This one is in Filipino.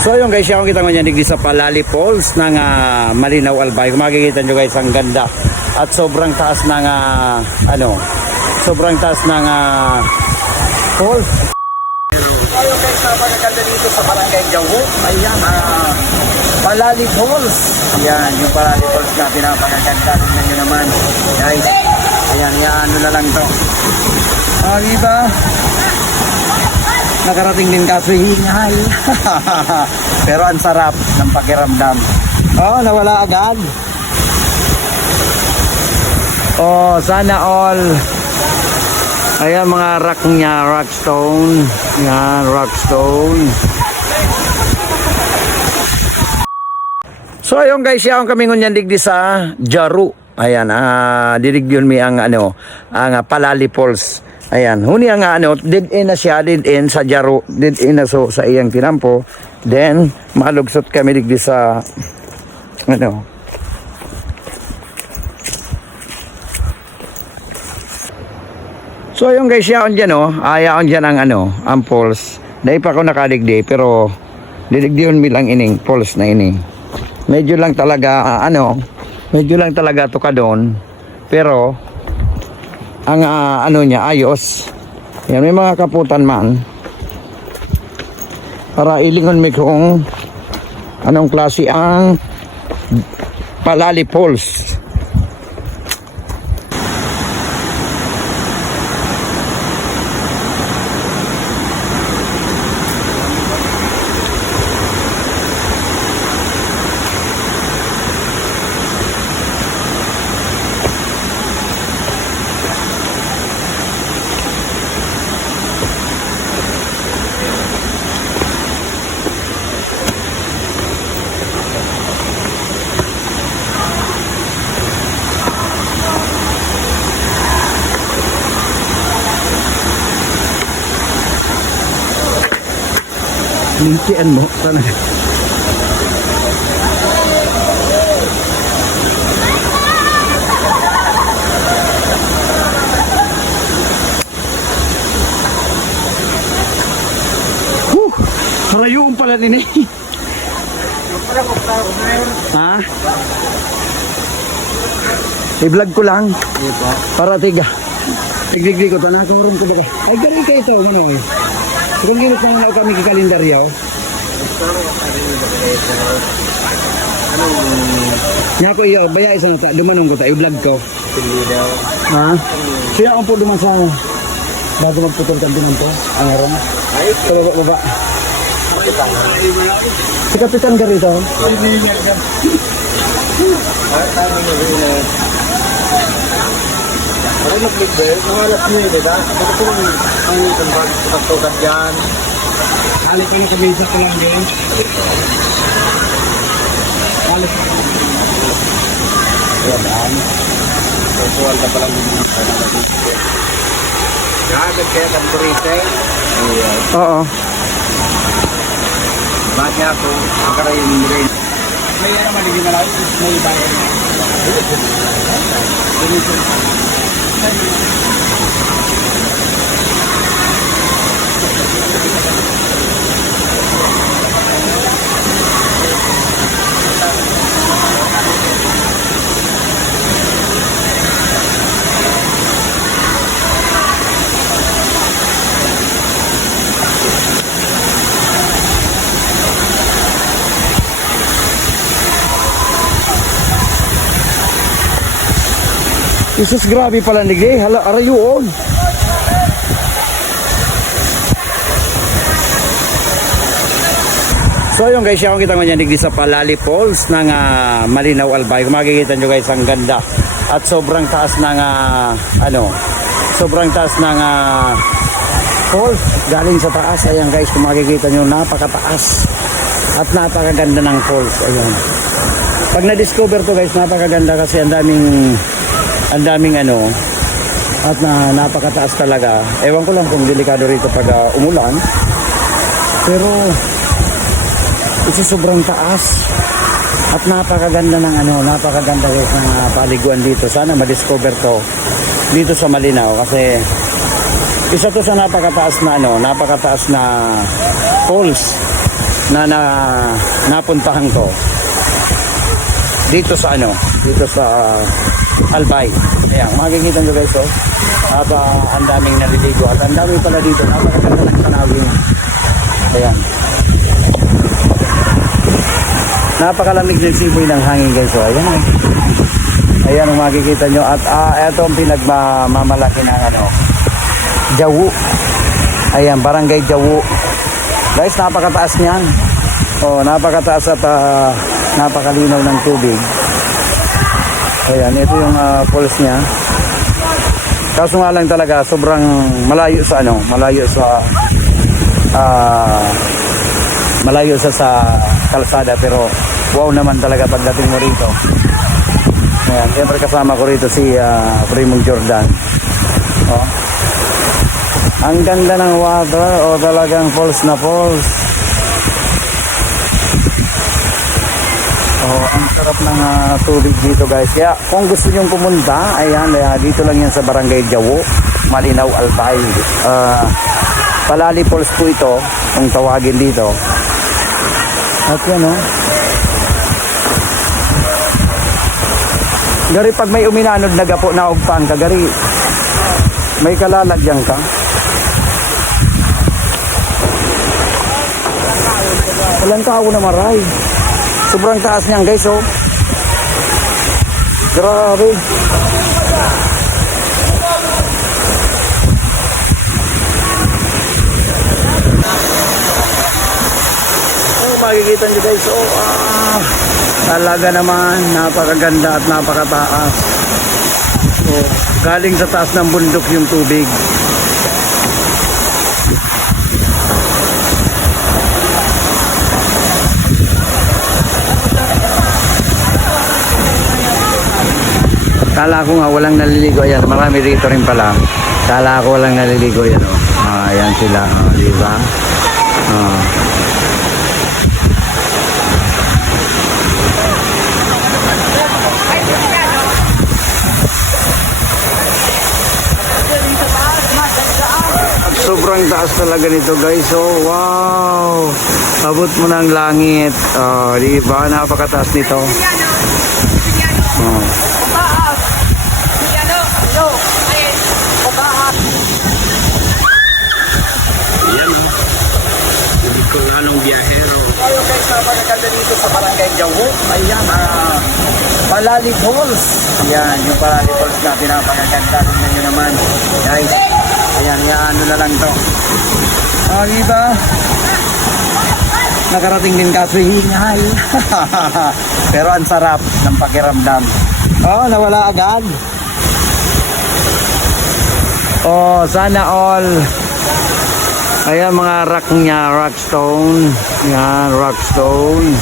So ayun guys, yung kita mo yan digdi sa Palali Falls ng Malinaw Albay. Kung makikita nyo guys, ang ganda. At sobrang taas ng sobrang taas ng falls. Ayun guys, napakaganda dito sa Barangay Jawo. Ayan, Palali Falls. Ayan, yung Palali Falls na pinapakaganda. Tingnan nyo naman guys. Ayan, ano na lang to. Diba? Nakarating din kaso hinay. Pero ang sarap ng pakiramdam. Nawala agad. Sana all. Ayan mga rock niya, rockstone. Yan, rockstone. So ayun guys, yung kami ngunyan digdi sa Jaru. Ayan, dirigyon mi ang ang Palali Falls. Ayan, huni ang dead end na siya, dead end sa Jaru, dead end na sa iyang tinampo. Then malugsot kami digdi sa So ayun guys, yaon dyan yaon dyan ang falls. Dahil pa ako nakadigdi, pero didigdiyon mi lang ining falls na ini. Medyo lang talaga medyo lang talaga tukadon, pero ang niya ayos. Yan, may mga kaputan man para ilingon mi kung anong klase ang Palali Falls. Lintian mo sana. Harayong pala din i-vlog ko lang para tigdigdi ko na ako rin ko ba. Ay gari kayo ito kung ginit na nga kami kikalendaryaw. Nga ko iyo, baya isa na ta, dumanong ko ta, i-vlog ko. Siya ang po duman sa bago magputol ka duman po, ang aron. Sa baba. Si Kapitan Garito. Ano nag-clickbait? Nahalas niyo yun, diba? Bakit ko ang pagtukat dyan? Halit ko na kabisa ko lang din. Halit ko. Ayan, daan. Virtual ka palang din. Gagad kaya kang turite. Oo. Bakit niya ako, makarayin yung rin. May maligin na lang, may bayan na. Isus, grabe pala nigay. Hala, arayuon. So ayun guys, yung kita mo yan digdi sa Palali Falls ng Malinaw Albay. Kung makikita nyo guys, ang ganda. At sobrang taas ng sobrang taas ng falls. Galing sa taas. Ayan guys, kung makikita nyo, napakataas. At napakaganda ng falls. Ayan. Pag na-discover to guys, napakaganda kasi ang daming at napakataas talaga. Ewan ko lang kung delikado rito pag umulan, pero ito sobrang taas at napakaganda ng napakaganda guys ng paliguan dito. Sana ma-discover to dito sa Malinaw kasi isa to sa napakataas na falls. na, napuntahan ko dito sa dito sa Albay. Ayan, makikita nyo guys, oh. At ang daming naliligo at ang dami pala dito, napakaganda ng tanawin. Ayan, napakalamig ng simoy ng hangin guys, oh. Ayan, oh. Ayan ang makikita nyo at ito ang pinagmamalaki ng Jawu. Ayan, Barangay Jawu guys, napakataas niyan. Oh, napakataas at napakalinaw ng tubig. Ayan, ito yung falls niya. Kaso nga lang talaga sobrang malayo sa malayo sa kalsada, pero wow naman talaga pagdating mo rito. Ayan, siyempre kasama ko rito si Primong Jordan. Oh. Ang ganda ng water, talagang falls na falls. Ang sarap ng tubig dito guys. Kaya kung gusto nyong pumunta, ayan, dito lang yan sa Barangay Jawu, Malinaw, Albay. Palali Falls po ito, kung tawagin dito. At yan, oh. Gari pag may uminanod na gapo na ugpang ka, gari may kalalagyan ka. Walang tao na maray. Sobrang taas niyan guys, oh. Grabe. Makikita nyo guys, oh. Talaga naman, napakaganda at napakataas. Oh, galing sa taas ng bundok yung tubig. Kala ko nga walang naliligo. Ayan, marami rito rin pala. Kala ko walang naliligo. Ayan, oh. Ayan sila, di ba? Sobrang taas talaga nito guys. Oh, wow. Abot mo ng langit. Di ba? Napakataas nito. Anong biyahero. Tayo guys, napakaganda dito sa Barangay Jawu. Ayan, Palali Falls. Ayan, yung Palali Falls na pinapakaganda. Tingnan nyo naman. Guys, ayan, ano na lang to. Diba? Nakarating din kaso hingal. Pero ang sarap ng pakiramdam. Nawala agad. Sana all. Ayan mga rock niya, rockstone. Yan, rockstone.